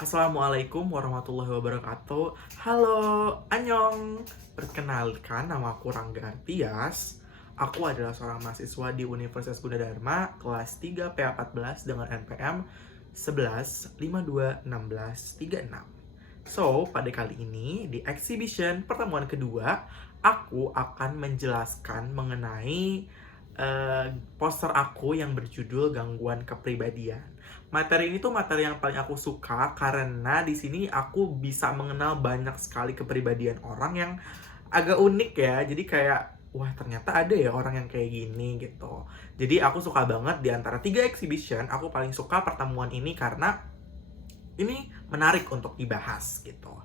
Assalamualaikum warahmatullahi wabarakatuh. Halo, annyeong. Perkenalkan, nama aku Rangga Artias. Aku adalah seorang mahasiswa di Universitas Gunadarma, kelas 3 PA14 dengan NPM 11521636. So, pada kali ini, di exhibition pertemuan kedua, aku akan menjelaskan mengenai poster aku yang berjudul gangguan kepribadian. Materi ini tuh materi yang paling aku suka karena di sini aku bisa mengenal banyak sekali kepribadian orang yang agak unik ya. Jadi kayak wah ternyata ada ya orang yang kayak gini gitu. Jadi aku suka banget di antara 3 exhibition, aku paling suka pertemuan ini karena ini menarik untuk dibahas gitu.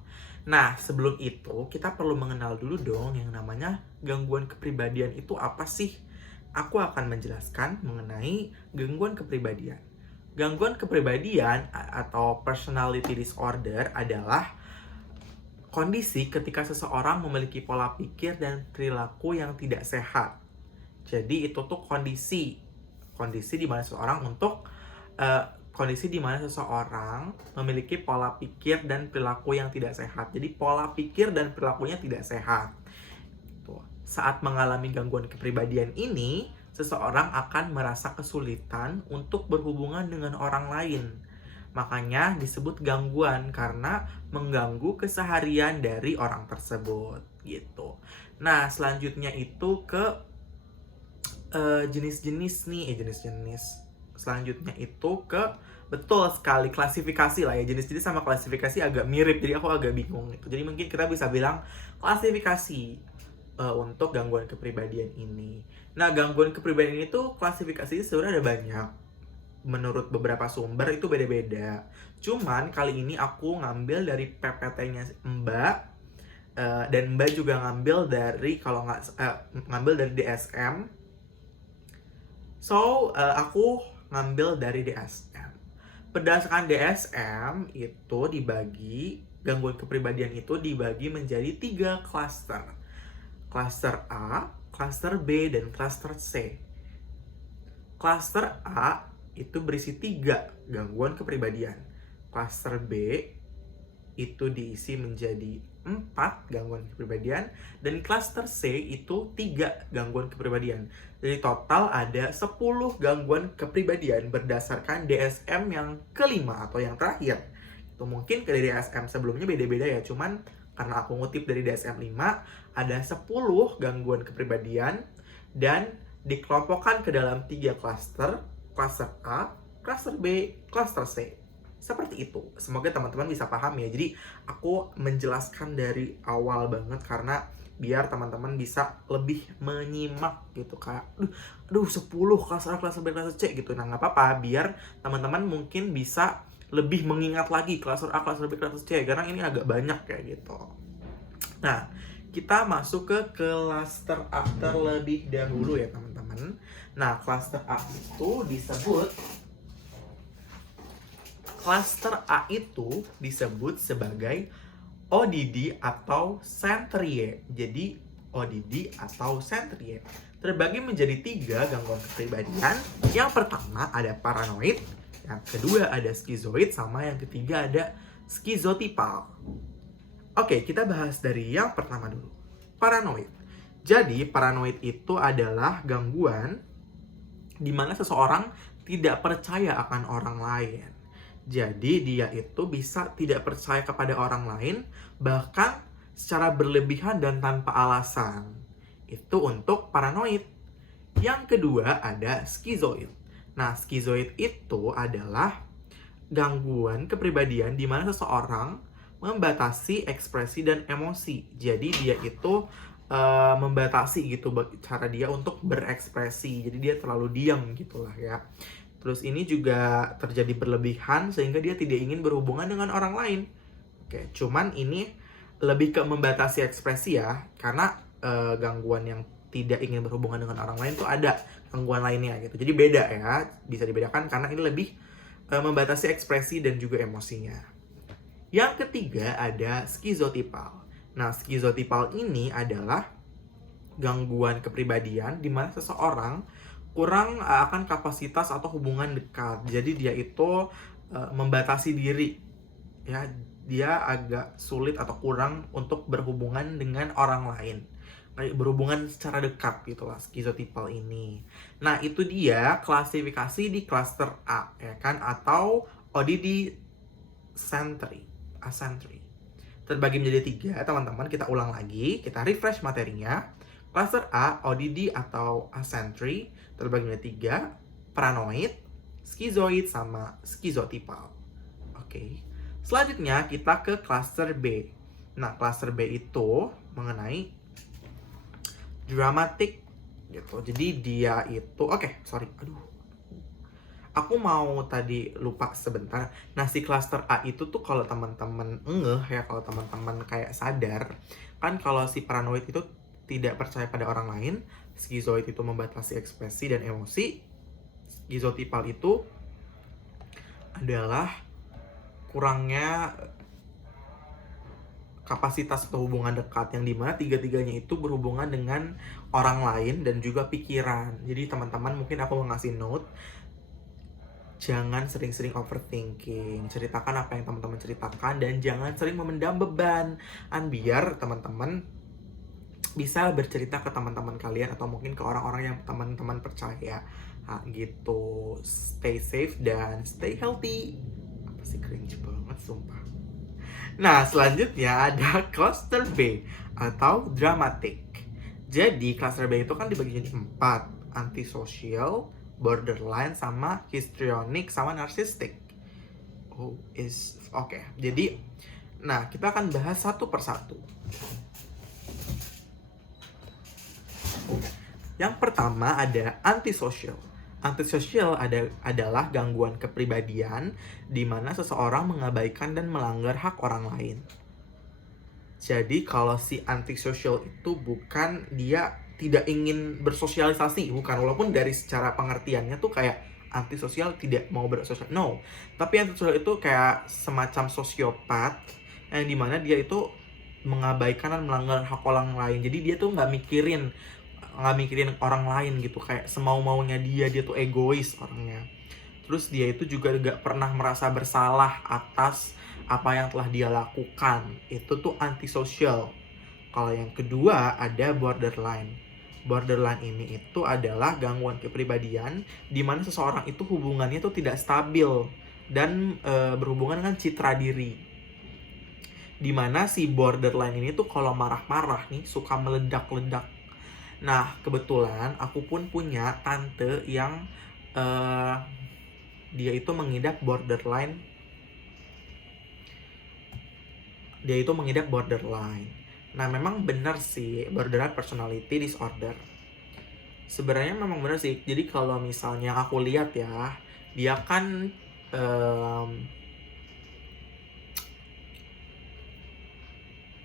Nah, sebelum itu kita perlu mengenal dulu dong yang namanya gangguan kepribadian itu apa sih? Aku akan menjelaskan mengenai gangguan kepribadian. Gangguan kepribadian atau personality disorder adalah kondisi ketika seseorang memiliki pola pikir dan perilaku yang tidak sehat. Jadi itu tuh kondisi di mana seseorang kondisi di mana seseorang memiliki pola pikir dan perilaku yang tidak sehat. Jadi pola pikir dan perilakunya tidak sehat. Saat mengalami gangguan kepribadian ini, seseorang akan merasa kesulitan untuk berhubungan dengan orang lain. Makanya disebut gangguan karena mengganggu keseharian dari orang tersebut gitu. Nah, selanjutnya itu ke jenis-jenis nih, jenis-jenis. Selanjutnya itu ke betul sekali klasifikasi lah ya, jenis-jenis sama klasifikasi agak mirip, jadi aku agak bingung gitu. Jadi mungkin kita bisa bilang klasifikasi untuk gangguan kepribadian ini. Nah, gangguan kepribadian ini tuh klasifikasinya sebenarnya ada banyak. Menurut beberapa sumber itu beda-beda. Cuman kali ini aku ngambil dari PPT-nya Mbak, dan Mbak juga ngambil dari ngambil dari DSM. So, aku ngambil dari DSM. Berdasarkan DSM itu gangguan kepribadian itu dibagi menjadi 3 klaster. Klaster A, klaster B, dan klaster C. Klaster A itu berisi 3 gangguan kepribadian. Klaster B itu diisi menjadi 4 gangguan kepribadian, dan klaster C itu 3 gangguan kepribadian. Jadi total ada 10 gangguan kepribadian berdasarkan DSM yang kelima atau yang terakhir. Itu mungkin dari DSM sebelumnya beda-beda ya, cuman karena aku ngutip dari DSM 5, ada 10 gangguan kepribadian dan dikelompokkan ke dalam 3 klaster, klaster A, klaster B, klaster C. Seperti itu. Semoga teman-teman bisa paham ya. Jadi aku menjelaskan dari awal banget karena biar teman-teman bisa lebih menyimak gitu, kayak aduh 10 klaster A, klaster B, klaster C gitu. Nah, nggak apa-apa, biar teman-teman mungkin bisa lebih mengingat lagi klaster A, klaster B, klaster C, karena ini agak banyak kayak gitu. Nah, kita masuk ke klaster A terlebih dahulu ya teman-teman. Nah, klaster A itu sebagai ODD atau Centrie. Jadi ODD atau Centrie terbagi menjadi 3 gangguan kepribadian. Yang pertama ada paranoid, yang kedua ada skizoid, sama yang ketiga ada skizotipal. Oke, kita bahas dari yang pertama dulu. Paranoid. Jadi, paranoid itu adalah gangguan di mana seseorang tidak percaya akan orang lain. Jadi, dia itu bisa tidak percaya kepada orang lain, bahkan secara berlebihan dan tanpa alasan. Itu untuk paranoid. Yang kedua ada skizoid. Nah, skizoid itu adalah gangguan kepribadian di mana seseorang membatasi ekspresi dan emosi. Jadi dia itu membatasi gitu cara dia untuk berekspresi. Jadi dia terlalu diam gitulah ya. Terus ini juga terjadi berlebihan sehingga dia tidak ingin berhubungan dengan orang lain. Oke, cuman ini lebih ke membatasi ekspresi ya, karena gangguan yang tidak ingin berhubungan dengan orang lain tuh ada gangguan lainnya gitu. Jadi beda ya, bisa dibedakan karena ini lebih membatasi ekspresi dan juga emosinya. Yang ketiga ada skizotipal. Nah, skizotipal ini adalah gangguan kepribadian di mana seseorang kurang akan kapasitas atau hubungan dekat. Jadi dia itu membatasi diri ya, dia agak sulit atau kurang untuk berhubungan dengan orang lain, kayak berhubungan secara dekat gitu lah skizotipal ini. Nah, itu dia klasifikasi di cluster A, ya kan, atau ODD asentry. Terbagi menjadi 3, teman-teman. Kita ulang lagi, kita refresh materinya. Cluster A, ODD atau asentry, terbagi menjadi 3, paranoid, skizoid, sama skizotipal. Oke. Selanjutnya kita ke cluster B. Nah, cluster B itu mengenai dramatic gitu. Jadi dia itu, aku mau tadi lupa sebentar. Nah, si cluster A itu tuh kalau teman-teman kalau teman-teman kayak sadar, kan kalau si paranoid itu tidak percaya pada orang lain, skizoid itu membatasi ekspresi dan emosi, skizotipal itu adalah kurangnya kapasitas atau hubungan dekat, yang dimana tiga-tiganya itu berhubungan dengan orang lain dan juga pikiran. Jadi teman-teman, mungkin aku mau ngasih note, jangan sering-sering overthinking, ceritakan apa yang teman-teman ceritakan, dan jangan sering memendam beban, biar teman-teman bisa bercerita ke teman-teman kalian atau mungkin ke orang-orang yang teman-teman percaya. Gitu. Stay safe dan stay healthy. Apa sih, cringe banget sumpah. Nah, selanjutnya ada cluster B atau dramatic. Jadi cluster B itu kan dibagi jadi 4, antisocial, borderline, sama histrionic, sama narcissistic. Jadi, nah, kita akan bahas satu persatu. Yang pertama ada antisocial. Antisocial adalah gangguan kepribadian di mana seseorang mengabaikan dan melanggar hak orang lain. Jadi kalau si antisocial itu bukan dia tidak ingin bersosialisasi, bukan, walaupun dari secara pengertiannya tuh kayak antisosial tidak mau bersosial, no. Tapi antisosial itu kayak semacam sosiopat yang dimana dia itu mengabaikan dan melanggar hak orang lain. Jadi dia tuh nggak mikirin orang lain gitu, kayak semau-maunya dia tuh egois orangnya. Terus dia itu juga gak pernah merasa bersalah atas apa yang telah dia lakukan. Itu tuh antisocial. Kalau yang kedua ada borderline. Borderline ini itu adalah gangguan kepribadian di mana seseorang itu hubungannya tuh tidak stabil dan berhubungan dengan citra diri. Dimana si borderline ini tuh kalau marah-marah nih suka meledak-ledak. Nah, kebetulan aku pun punya tante yang dia itu mengidap borderline. Nah, memang benar sih, borderline personality disorder. Sebenarnya memang benar sih. Jadi kalau misalnya aku lihat ya, dia kan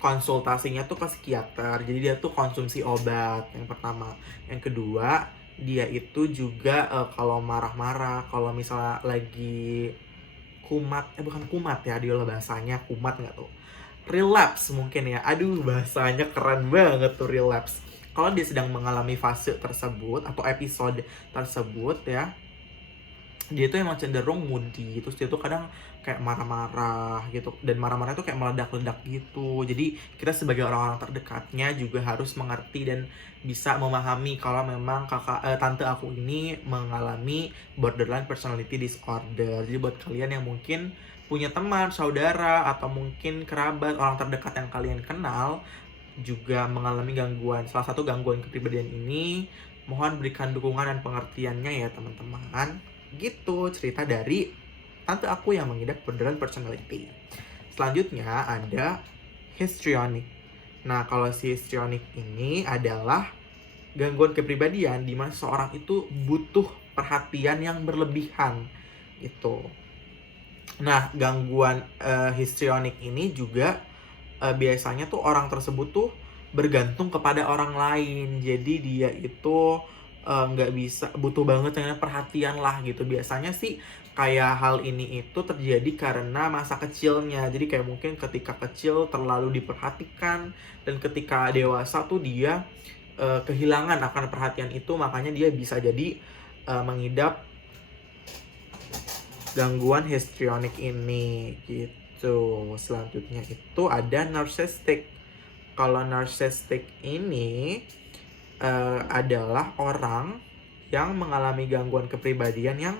konsultasinya tuh ke psikiater, jadi dia tuh konsumsi obat yang pertama. Yang kedua, dia itu juga kalau marah-marah, kalau misalnya lagi bukan kumat ya, dia bahasanya kumat nggak tuh? Relapse mungkin ya, aduh bahasanya keren banget tuh, relapse. Kalau dia sedang mengalami fase tersebut atau episode tersebut ya, dia tuh emang cenderung moody, terus dia tuh kadang kayak marah-marah gitu, dan marah-marah itu kayak meledak-ledak gitu. Jadi kita sebagai orang-orang terdekatnya juga harus mengerti dan bisa memahami kalau memang tante aku ini mengalami borderline personality disorder. Jadi buat kalian yang mungkin punya teman, saudara, atau mungkin kerabat, orang terdekat yang kalian kenal juga mengalami salah satu gangguan kepribadian ini, mohon berikan dukungan dan pengertiannya ya teman-teman. Gitu cerita dari tante aku yang mengidap borderline personality. Selanjutnya ada histrionic. Nah, kalau si histrionic ini adalah gangguan kepribadian di mana seorang itu butuh perhatian yang berlebihan gitu. Nah, gangguan histrionic ini juga biasanya tuh orang tersebut tuh bergantung kepada orang lain. Jadi dia itu nggak bisa, butuh banget yang perhatian lah gitu. Biasanya sih kayak hal ini itu terjadi karena masa kecilnya. Jadi kayak mungkin ketika kecil terlalu diperhatikan, dan ketika dewasa tuh dia kehilangan akan perhatian itu, makanya dia bisa jadi mengidap gangguan histrionik ini gitu. Selanjutnya itu ada narcissistic. Kalau narcissistic ini adalah orang yang mengalami gangguan kepribadian yang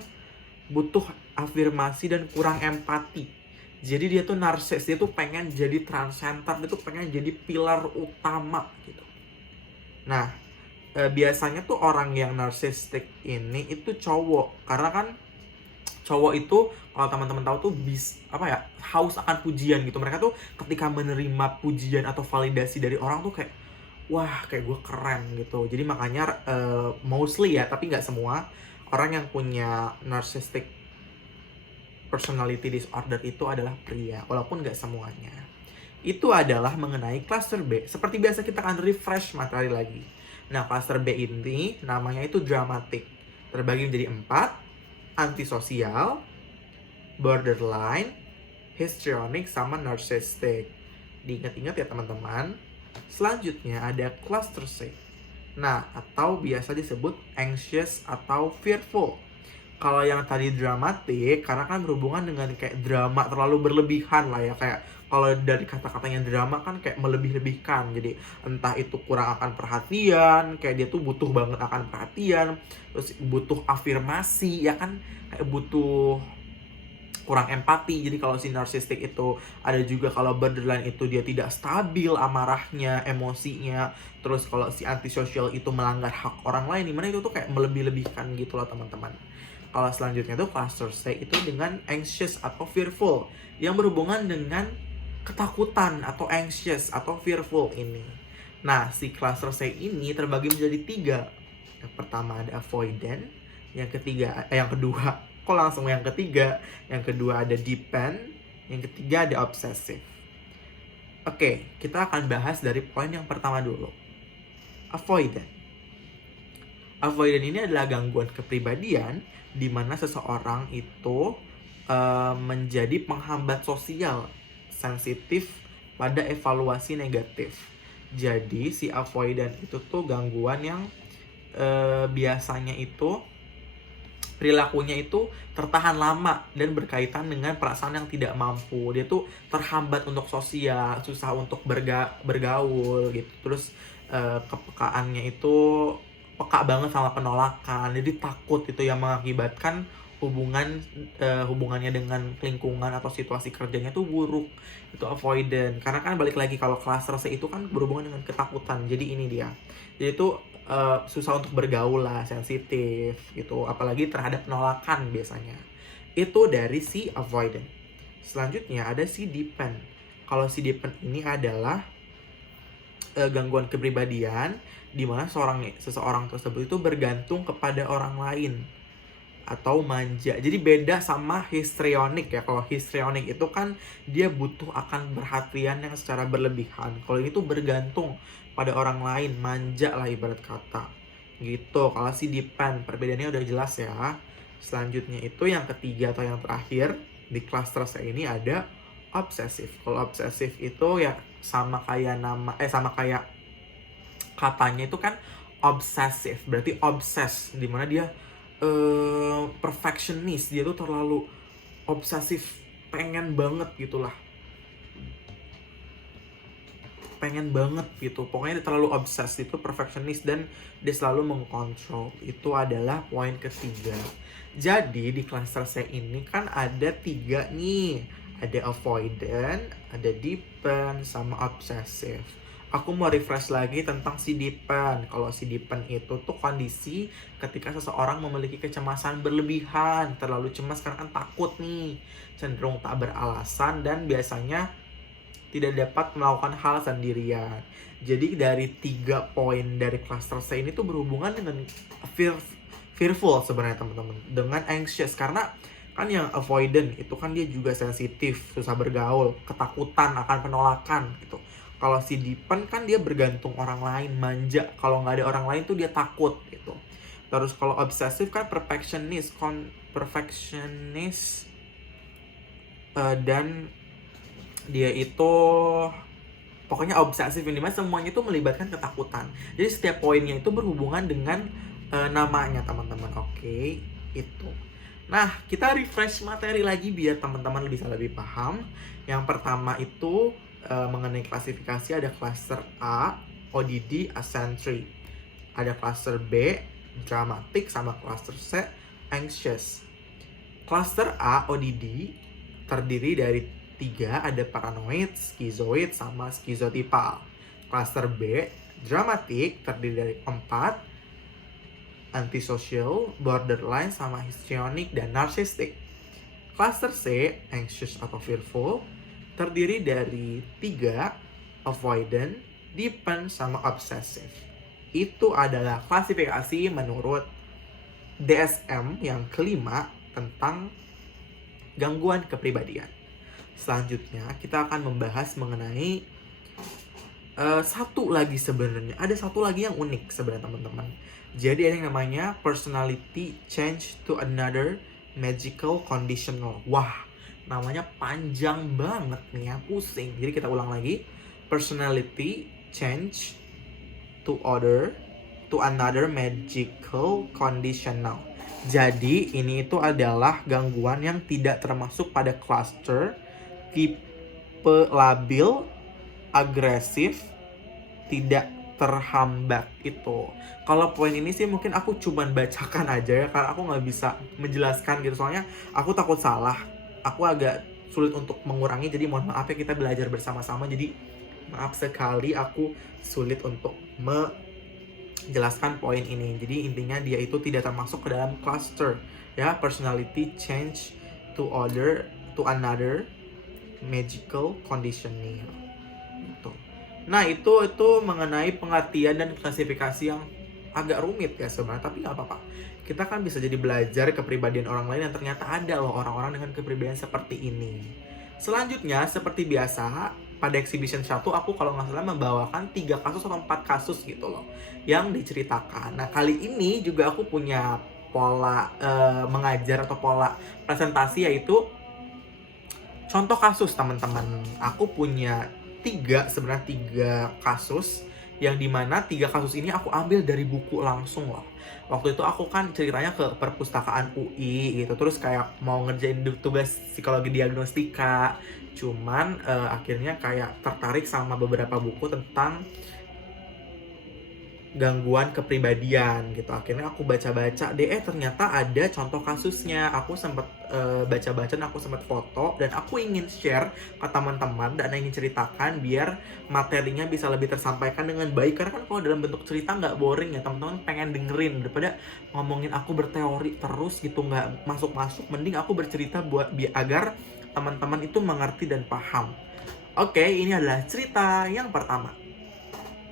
butuh afirmasi dan kurang empati. Jadi dia tuh narsis, dia tuh pengen jadi transcender, dia tuh pengen jadi pilar utama gitu. Nah, biasanya tuh orang yang narsistik ini itu cowok, karena kan cowok itu kalau teman-teman tahu tuh haus akan pujian gitu. Mereka tuh ketika menerima pujian atau validasi dari orang tuh kayak wah, kayak gue keren gitu. Jadi makanya mostly ya, tapi nggak semua orang yang punya narcissistic personality disorder itu adalah pria, walaupun nggak semuanya. Itu adalah mengenai cluster B. Seperti biasa kita akan refresh materi lagi. Nah, cluster B ini namanya itu dramatic. Terbagi menjadi 4, antisosial, borderline, histrionic, sama narcissistic. Diingat-ingat ya teman-teman. Selanjutnya ada cluster C. Nah, atau biasa disebut anxious atau fearful. Kalau yang tadi dramatik, karena kan berhubungan dengan kayak drama terlalu berlebihan lah ya. Kayak kalau dari kata-katanya drama kan kayak melebih-lebihkan. Jadi entah itu kurang akan perhatian, kayak dia tuh butuh banget akan perhatian, terus butuh afirmasi, ya kan, kayak butuh kurang empati. Jadi kalau si narsistik itu ada juga, kalau borderline itu dia tidak stabil amarahnya, emosinya. Terus kalau si antisosial itu melanggar hak orang lain, dimana itu tuh kayak melebih-lebihkan gitu loh teman-teman. Kalau selanjutnya tuh cluster C itu dengan anxious atau fearful, yang berhubungan dengan ketakutan atau anxious atau fearful ini. Nah, si cluster C ini terbagi menjadi 3. Yang pertama ada avoidant, yang kedua kok langsung yang ketiga, yang kedua ada depend, yang ketiga ada obsessive. Oke, kita akan bahas dari poin yang pertama dulu. Avoidant. Avoidant ini adalah gangguan kepribadian di mana seseorang itu menjadi penghambat sosial, sensitif pada evaluasi negatif. Jadi si avoidant itu tuh gangguan yang biasanya itu perilakunya itu tertahan lama dan berkaitan dengan perasaan yang tidak mampu. Dia tuh terhambat untuk sosial, susah untuk bergaul gitu. Terus kepekaannya itu peka banget sama penolakan. Jadi takut itu yang mengakibatkan hubungannya dengan lingkungan atau situasi kerjanya tuh buruk. Itu avoidant. Karena kan balik lagi, kalau cluster C itu kan berhubungan dengan ketakutan. Jadi ini dia. Jadi itu susah untuk bergaul lah, sensitif gitu, apalagi terhadap penolakan biasanya. Itu dari si avoidant. Selanjutnya ada si depend. Kalau si depend ini adalah gangguan kepribadian di mana seseorang tersebut itu bergantung kepada orang lain atau manja. Jadi beda sama histrionik ya. Kalau histrionik itu kan dia butuh akan perhatian yang secara berlebihan. Kalau ini tuh bergantung pada orang lain, manja lah ibarat kata gitu. Kalau si depend, perbedaannya udah jelas ya. Selanjutnya itu yang ketiga atau yang terakhir di cluster saya ini ada obsesif. Kalau obsesif itu ya sama kayak katanya itu kan obsesif, berarti obses, dimana dia perfectionist. Dia tuh terlalu obsesif, pengen banget gitulah, pengen banget gitu. Pokoknya dia terlalu obses, itu perfectionist, dan dia selalu mengkontrol. Itu adalah poin ketiga. Jadi di cluster C ini kan ada 3 nih. Ada avoidant, ada depend, sama obsessive. Aku mau refresh lagi tentang si depend. Kalau si depend itu tuh kondisi ketika seseorang memiliki kecemasan berlebihan, terlalu cemas karena kan takut nih, cenderung tak beralasan, dan biasanya tidak dapat melakukan hal sendirian. Jadi dari 3 poin dari cluster C ini tuh berhubungan dengan fearful sebenarnya teman-teman, dengan anxious. Karena kan yang avoidant itu kan dia juga sensitif, susah bergaul, ketakutan akan penolakan gitu. Kalau si depend kan dia bergantung orang lain, manja. Kalau nggak ada orang lain tuh dia takut gitu. Terus kalau obsesif kan perfectionist, dan dia itu pokoknya obsesif, ini mas semuanya itu melibatkan ketakutan. Jadi setiap poinnya itu berhubungan dengan namanya teman-teman. Oke, itu. Nah, kita refresh materi lagi biar teman-teman bisa lebih paham. Yang pertama itu mengenai klasifikasi ada cluster A, ODD, eccentric. Ada cluster B, dramatic, sama cluster C, anxious. Cluster A, ODD, terdiri dari 3, ada paranoid, skizoid, sama skizotipal. Cluster B, dramatic, terdiri dari 4, antisocial, borderline, sama histrionic dan narcissistic. Cluster C, anxious atau fearful, terdiri dari 3, avoidant, dependent, sama obsessive. Itu adalah klasifikasi menurut DSM yang kelima tentang gangguan kepribadian. Selanjutnya kita akan membahas mengenai satu lagi sebenarnya. Ada satu lagi yang unik sebenarnya teman-teman. Jadi ada yang namanya personality change to another magical conditional. Wah, namanya panjang banget nih ya, pusing. Jadi kita ulang lagi. Personality change to another magical conditional. Jadi ini itu adalah gangguan yang tidak termasuk pada cluster tipe labil, agresif, tidak terhambat itu. Kalau poin ini sih mungkin aku cuman bacakan aja ya, karena aku nggak bisa menjelaskan gitu, soalnya aku takut salah. Aku agak sulit untuk mengurangi, jadi mohon maaf ya, kita belajar bersama-sama. Jadi maaf sekali aku sulit untuk menjelaskan poin ini. Jadi intinya dia itu tidak termasuk ke dalam cluster ya, personality change to another magical conditioning. Nah itu mengenai pengertian dan klasifikasi yang agak rumit ya sebenarnya, tapi nggak apa-apa. Kita kan bisa jadi belajar kepribadian orang lain yang ternyata ada loh orang-orang dengan kepribadian seperti ini. Selanjutnya seperti biasa pada exhibition 1 aku kalau nggak salah membawakan 3 kasus atau 4 kasus gitu loh yang diceritakan. Nah kali ini juga aku punya pola mengajar atau pola presentasi, yaitu contoh kasus teman-teman. Aku punya 3 kasus, yang dimana 3 kasus ini aku ambil dari buku langsung loh. Waktu itu aku kan ceritanya ke perpustakaan UI gitu, terus kayak mau ngerjain tugas psikologi diagnostika, cuman akhirnya kayak tertarik sama beberapa buku tentang gangguan kepribadian gitu. Akhirnya aku baca-baca deh, ternyata ada contoh kasusnya. Aku sempat baca-baca dan aku sempat foto, dan aku ingin share ke teman-teman dan ingin ceritakan biar materinya bisa lebih tersampaikan dengan baik. Karena kan kalau dalam bentuk cerita nggak boring ya, teman-teman pengen dengerin daripada ngomongin aku berteori terus gitu, nggak masuk-masuk. Mending aku bercerita agar teman-teman itu mengerti dan paham. Oke, ini adalah cerita yang pertama.